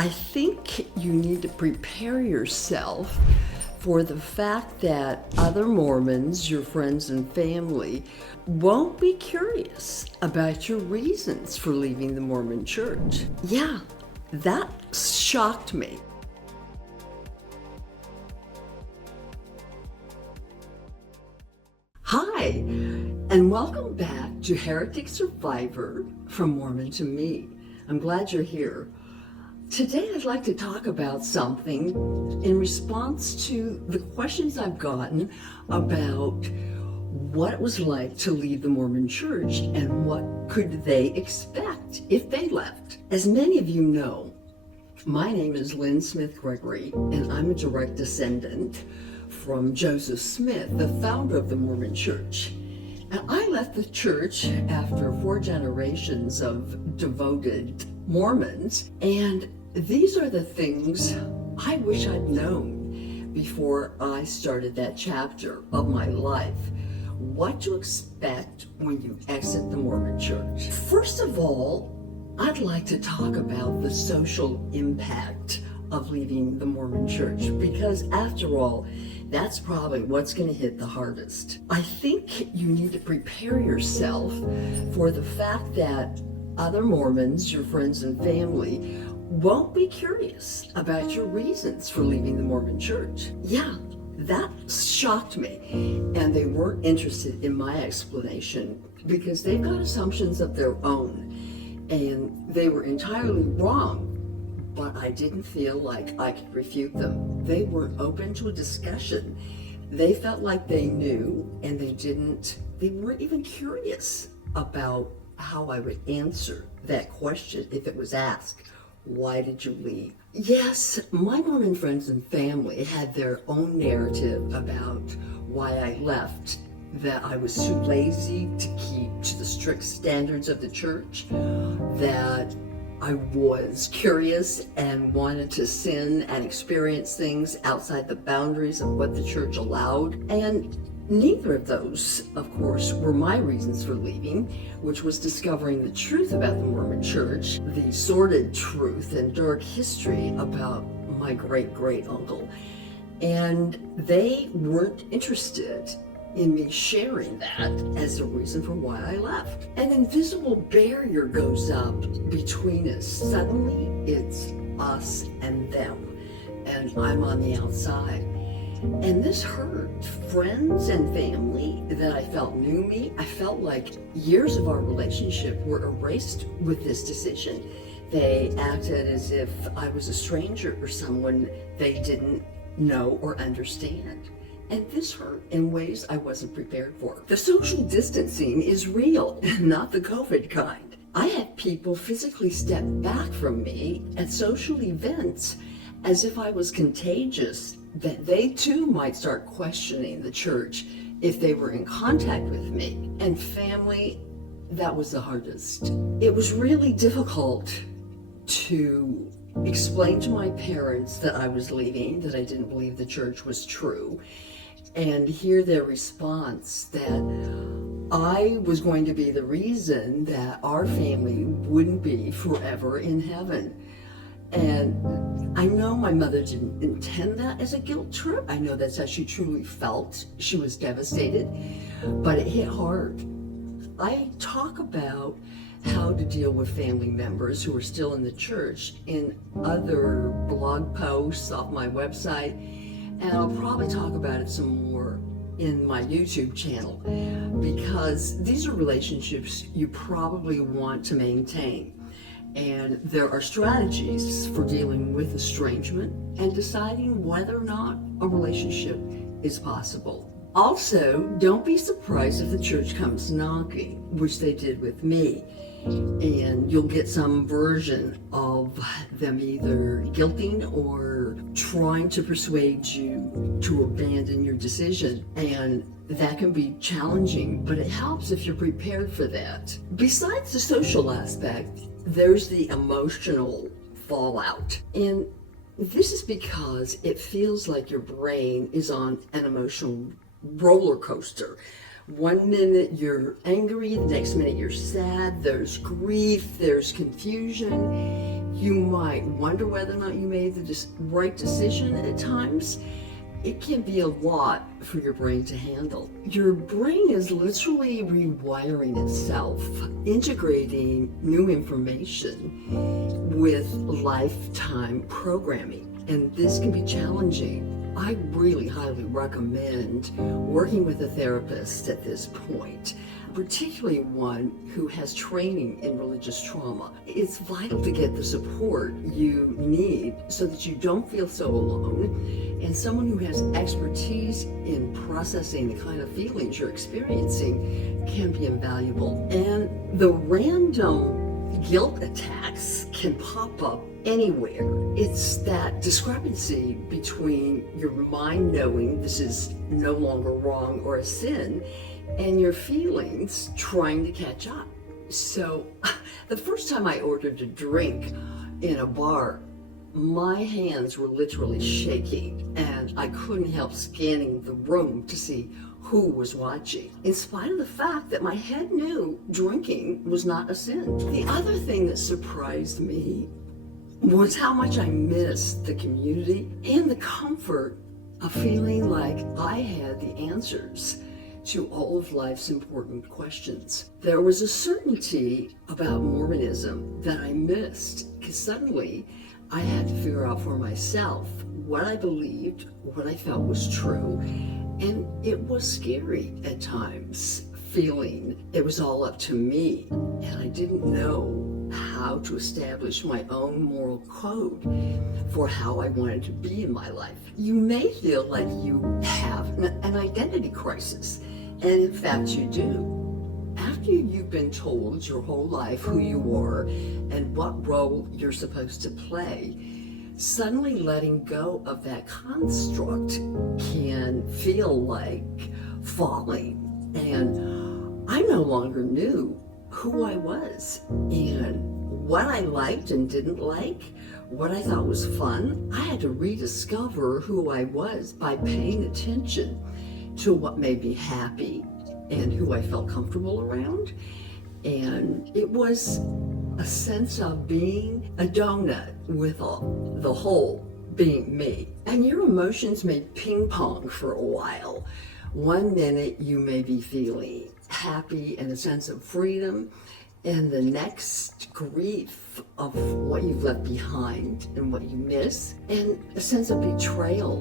I think you need to prepare yourself for the fact that other Mormons, your friends and family, won't be curious about your reasons for leaving the Mormon Church. Yeah, that shocked me. Hi, and welcome back to Heretic Survivor from Mormon to Me. I'm glad you're here. Today I'd like to talk about something in response to the questions I've gotten about what it was like to leave the Mormon Church and what could they expect if they left. As many of you know, my name is Lyn Smith Gregory, and I'm a direct descendant from Joseph Smith, the founder of the Mormon Church. And I left the church after 4 generations of devoted Mormons, and these are the things I wish I'd known before I started that chapter of my life. What to expect when you exit the Mormon Church. First of all, I'd like to talk about the social impact of leaving the Mormon Church, because after all, that's probably what's going to hit the hardest. I think you need to prepare yourself for the fact that other Mormons, your friends and family, won't be curious about your reasons for leaving the Mormon Church. Yeah, that shocked me. And they weren't interested in my explanation because they've got assumptions of their own. And they were entirely wrong, but I didn't feel like I could refute them. They weren't open to a discussion. They felt like they knew, and they weren't even curious about how I would answer that question if it was asked. Why did you leave? Yes, my Mormon friends and family had their own narrative about why I left, that I was too lazy to keep to the strict standards of the church, that I was curious and wanted to sin and experience things outside the boundaries of what the church allowed. And neither of those, of course, were my reasons for leaving, which was discovering the truth about the Mormon Church, the sordid truth and dark history about my great-great-uncle. And they weren't interested in me sharing that as a reason for why I left. An invisible barrier goes up between us. Suddenly, it's us and them, and I'm on the outside. And this hurt. Friends and family that I felt knew me, I felt like years of our relationship were erased with this decision. They acted as if I was a stranger or someone they didn't know or understand. And this hurt in ways I wasn't prepared for. The social distancing is real, not the COVID kind. I had people physically step back from me at social events as if I was contagious, that they too might start questioning the church if they were in contact with me. And family, that was the hardest. It was really difficult to explain to my parents that I was leaving, that I didn't believe the church was true, and hear their response that I was going to be the reason that our family wouldn't be forever in heaven. And I know my mother didn't intend that as a guilt trip. I know that's how she truly felt. She was devastated, but it hit hard. I talk about how to deal with family members who are still in the church in other blog posts off my website, and I'll probably talk about it some more in my YouTube channel, because these are relationships you probably want to maintain. And there are strategies for dealing with estrangement and deciding whether or not a relationship is possible. Also, don't be surprised if the church comes knocking, which they did with me, and you'll get some version of them either guilting or trying to persuade you to abandon your decision. And that can be challenging, but it helps if you're prepared for that. Besides the social aspect, there's the emotional fallout. And this is because it feels like your brain is on an emotional roller coaster. One minute you're angry, the next minute you're sad, there's grief, there's confusion, You might wonder whether or not you made the right decision at times. It can be a lot for your brain to handle. Your brain is literally rewiring itself, integrating new information with lifetime programming. And this can be challenging. I really highly recommend working with a therapist at this point, particularly one who has training in religious trauma. It's vital to get the support you need so that you don't feel so alone, and someone who has expertise in processing the kind of feelings you're experiencing can be invaluable. And the random guilt attacks can pop up anywhere. It's that discrepancy between your mind knowing this is no longer wrong or a sin and your feelings trying to catch up. So the first time I ordered a drink in a bar, my hands were literally shaking and I couldn't help scanning the room to see who was watching, in spite of the fact that my head knew drinking was not a sin. The other thing that surprised me was how much I missed the community and the comfort of feeling like I had the answers to all of life's important questions. There was a certainty about Mormonism that I missed, because suddenly I had to figure out for myself what I believed, what I felt was true, and it was scary at times, feeling it was all up to me, and I didn't know how to establish my own moral code for how I wanted to be in my life. You may feel like you have an identity crisis, and in fact you do. After you've been told your whole life who you are and what role you're supposed to play, suddenly letting go of that construct can feel like falling. And I no longer knew who I was and what I liked and didn't like, what I thought was fun. I had to rediscover who I was by paying attention to what made me happy and who I felt comfortable around. And it was a sense of being a donut with the whole being me. And your emotions may ping pong for a while. One minute you may be feeling happy and a sense of freedom, and the next grief of what you've left behind and what you miss, and a sense of betrayal,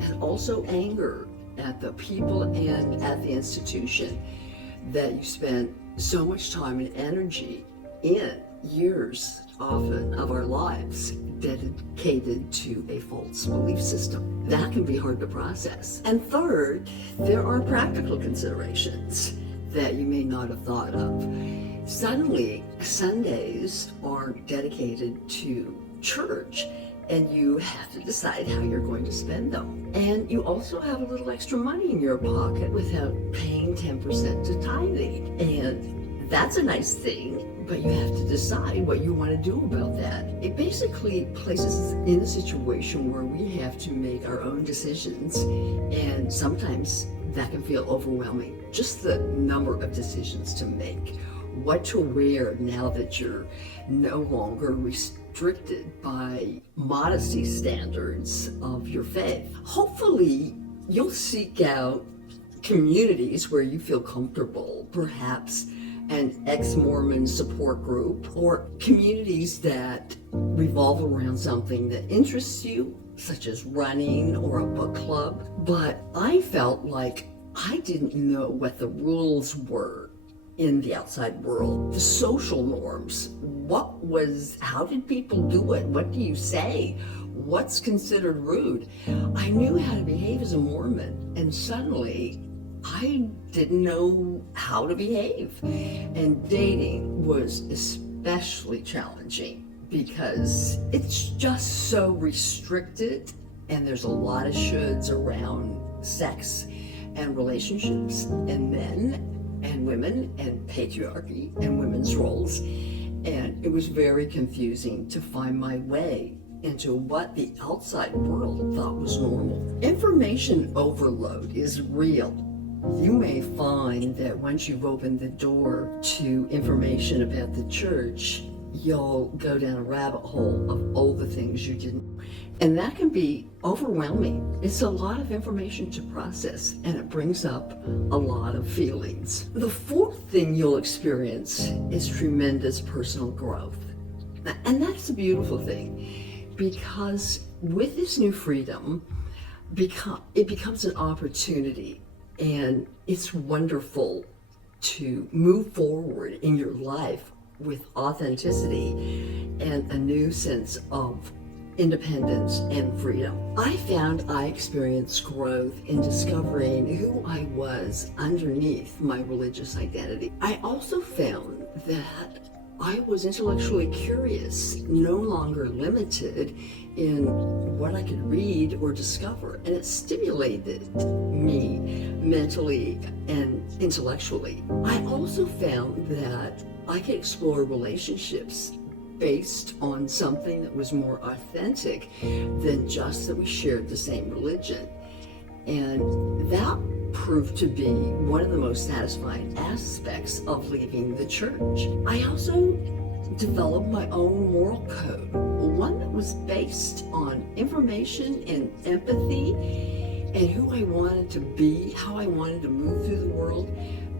and also anger at the people and at the institution that you spent so much time and energy in, years often of our lives dedicated to a false belief system. That can be hard to process. And third, there are practical considerations that you may not have thought of. Suddenly, Sundays are dedicated to church, and you have to decide how you're going to spend them. And you also have a little extra money in your pocket without paying 10% to tithing. And that's a nice thing, but you have to decide what you want to do about that. It basically places us in a situation where we have to make our own decisions, and sometimes that can feel overwhelming. Just the number of decisions to make. What to wear now that you're no longer restricted by modesty standards of your faith. Hopefully, you'll seek out communities where you feel comfortable, perhaps an ex-Mormon support group, or communities that revolve around something that interests you, such as running or a book club. But I felt like I didn't know what the rules were in the outside world, the social norms. How did people do it? What do you say? What's considered rude? I knew how to behave as a Mormon, and suddenly I didn't know how to behave. And dating was especially challenging because it's just so restricted, and there's a lot of shoulds around sex and relationships and men and women and patriarchy and women's roles. And it was very confusing to find my way into what the outside world thought was normal. Information overload is real. You may find that once you've opened the door to information about the church, you'll go down a rabbit hole of all the things you didn't. And that can be overwhelming. It's a lot of information to process, and it brings up a lot of feelings. The fourth thing you'll experience is tremendous personal growth. And that's a beautiful thing, because with this new freedom, it becomes an opportunity, and it's wonderful to move forward in your life with authenticity and a new sense of independence and freedom. I found I experienced growth in discovering who I was underneath my religious identity. I also found that I was intellectually curious, no longer limited in what I could read or discover, and it stimulated me mentally and intellectually. I also found that I could explore relationships based on something that was more authentic than just that we shared the same religion. And that proved to be one of the most satisfying aspects of leaving the church. I also developed my own moral code, one that was based on information and empathy and who I wanted to be, how I wanted to move through the world,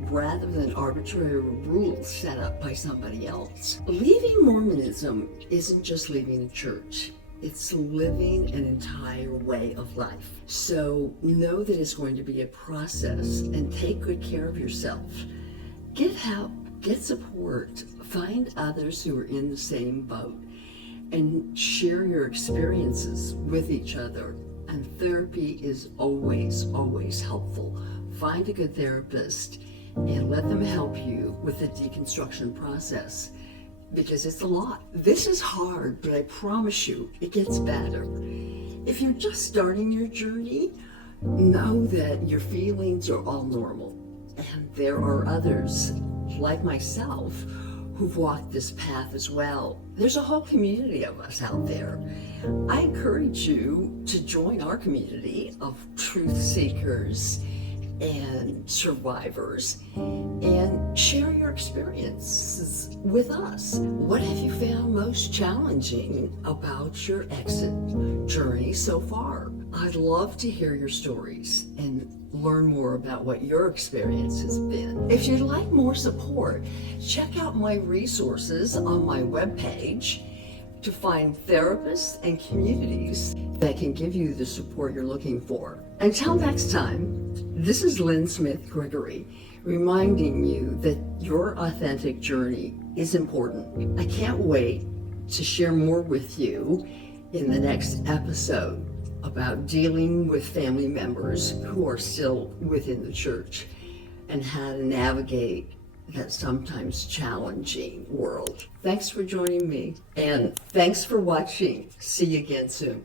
rather than arbitrary rules set up by somebody else. Leaving Mormonism isn't just leaving the church. It's living an entire way of life. So know that it's going to be a process, and take good care of yourself. Get help, get support, find others who are in the same boat, and share your experiences with each other. And therapy is always, always helpful. Find a good therapist and let them help you with the deconstruction process, because it's a lot. This is hard, but I promise you, it gets better. If you're just starting your journey, know that your feelings are all normal, and there are others like myself who've walked this path as well. There's a whole community of us out there. I encourage you to join our community of truth seekers and survivors, and share your experiences with us. What have you found most challenging about your exit journey so far? I'd love to hear your stories and learn more about what your experience has been. If you'd like more support, check out my resources on my webpage to find therapists and communities that can give you the support you're looking for. Until next time, this is Lyn Smith Gregory, reminding you that your authentic journey is important. I can't wait to share more with you in the next episode about dealing with family members who are still within the church and how to navigate that sometimes challenging world. Thanks for joining me, and thanks for watching. See you again soon.